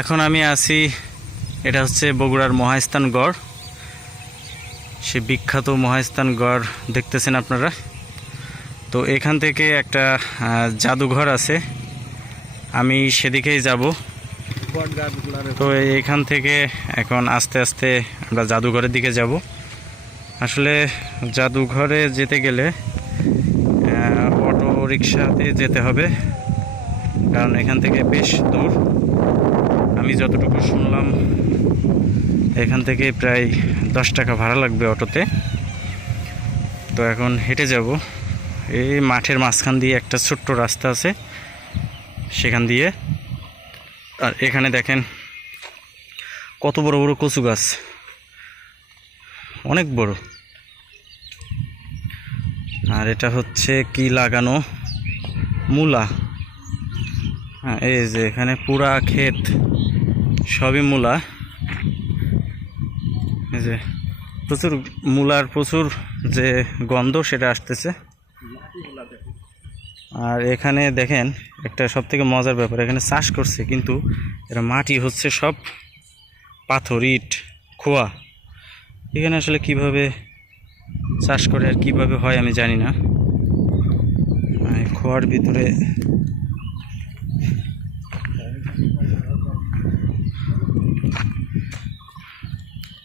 এখন আমি আছি, এটা হচ্ছে বগুড়ার মহাস্থান গড়। সে বিখ্যাত মহাস্থান গড় দেখতেছেন আপনারা। তো এখান থেকে একটা জাদুঘর আছে। আমি সেদিকেই যাব। তো এখান থেকে এখন আস্তে আস্তে আমরা জাদুঘরের দিকে যাব। আসলে জাদুঘরে যেতে গেলে অটো রিক্সাতে যেতে হবে। কারণ এখান থেকে বেশ দূর। আমি যতটুকু শুনলাম, এখান থেকে প্রায় দশ টাকা ভাড়া লাগবে অটোতে। তো এখন হেঁটে যাব। এই মাঠের মাঝখান দিয়ে একটা ছোট্ট রাস্তা আছে, সেখান দিয়ে। আর এখানে দেখেন, কত বড় বড় কচু গাছ। অনেক বড়। আর এটা হচ্ছে কি লাগানো? মূলা। হ্যাঁ এই যে এখানে পুরা ক্ষেত। সবই মূলা। যে প্রচুর মূলার প্রচুর যে গন্ধ সেটা আসতেছে। আর এখানে দেখেন, একটা সব থেকে মজার ব্যাপার, এখানে চাষ করছে কিন্তু এরা মাটি হচ্ছে সব পাথর, ইট, খোয়া। এখানে আসলে কীভাবে চাষ করে আর কীভাবে হয় আমি জানি না। খোয়ার ভিতরে